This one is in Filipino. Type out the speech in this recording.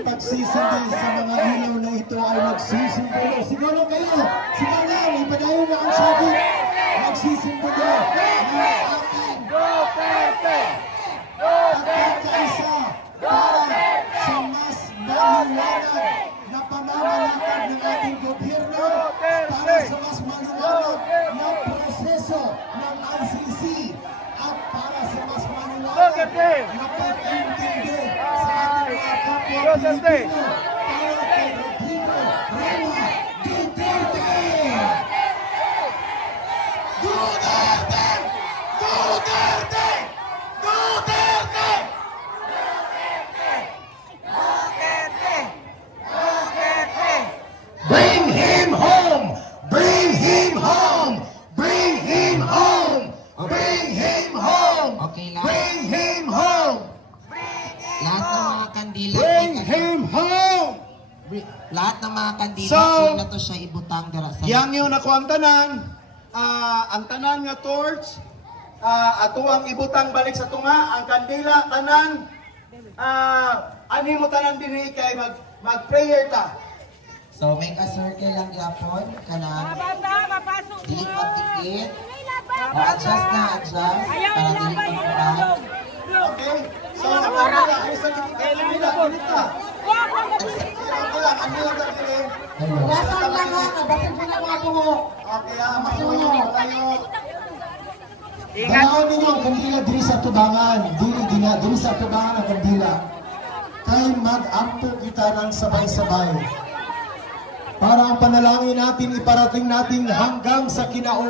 Pagsisindi sa mga ilaw na ito ay magsisimbolo. Siguro kayo, siguro may padayon na ang sabi, magsisimbolo ng ating pagkakaisa para sa mas maliwanag na pamamalakad ng ating gobyerno, para sa mas maliwanag na proseso ng ICC, at para sa mas maliwanag na pag-intindi sa ating mga kapwa Pilipino para kay Rodrigo Roa Duterte! Duterte! Duterte! Duterte! Bring him home! Bring him home! Bring him home! Bring him home! Okay lang. Bring him home! Lahat ng mga kandila. Bring him home! Lahat ng mga kandila. So, na to siya ibutang dira sa. yang yun ako ang tanan nga torch, ato ang ibutang balik sa tunga, ang kandila, tanan, ani mo tanan din kay mag-prayer ta. So, make a circle lang yapon. Kanang dili magdikit. Adjust na, adjust. Para dili magkurang. Okay? So, nakawala, ay sa kandila, kinita. Ano lang din Basag lang ha, basag mo lang ako ho. Okay, masunod kayo. Banawin ninyo ang kandila diri sa tubangan. Diri sa tubangan ang kandila. Kay mag-ampo kita ng sabay-sabay. Para ang panalangin natin iparating natin hanggang sa kinaunay.